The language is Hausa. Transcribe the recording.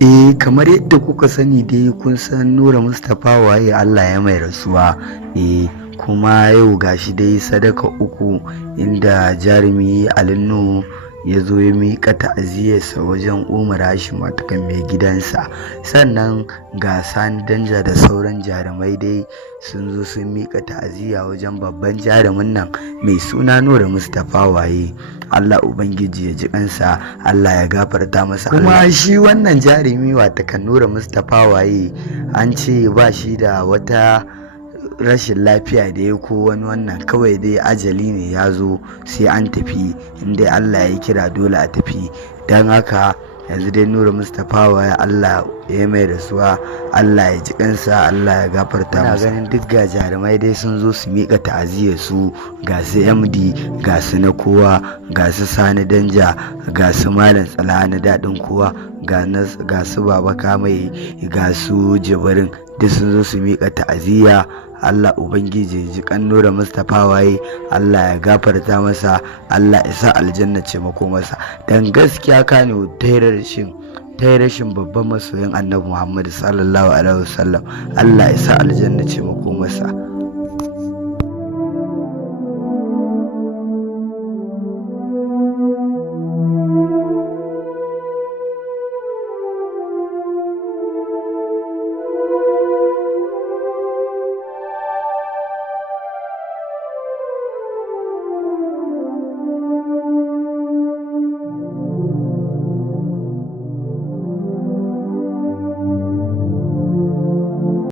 Kamar yadda kuka sani dai kun san Nura Mustapha waye Allah ya mai rasuwa. Kuma yau gashi dai sadaka uku inda jarumi Alinu ya zo ya miƙa ta'aziyarsa wajen Umar Hashim watakan mai gidansa, sannan ga Sani Danja da sauran jarumai dai sun zo sun miƙa ta'aziyya wajen babban jarumin nan mai suna Nura Mustapha waye. Allah Ubangiji ya ji kansa, Allah ya gafarta masa. Kuma shi wannan jarumi watakan Nura Mustapha waye an ce ba shi da wata rashin lafiya da ya ko wani wannan, kawai dai ajali ne ya zo sai an tafi, inda Allah ya kira dole a tafi. Don haka yanzu dai Nura Mustapha waye Allah ya mai rasuwa, Allah ya ji kansa, Allah ya gafarta masa. Ganin duk ga jarumai dai sun zo su miƙa ta'aziyar su, ga su MD, ga su na kowa, ga su Sani Danja, ga su Malam Tsala na daɗin kowa, ga su Baba Kamai, ga su Jibrin, duk sun zo su miƙa ta'aziyya. Allah Ubangiji ji kan Nura Mustapha waye, Allah ya gafarta masa, Allah ya sa aljanna ce mako masa. Dan gaskiya Kano ta yi rashin babban masoyin Annabi Muhammad sallallahu alaihi wasallam, Allah ya sa aljanna ce mako masa.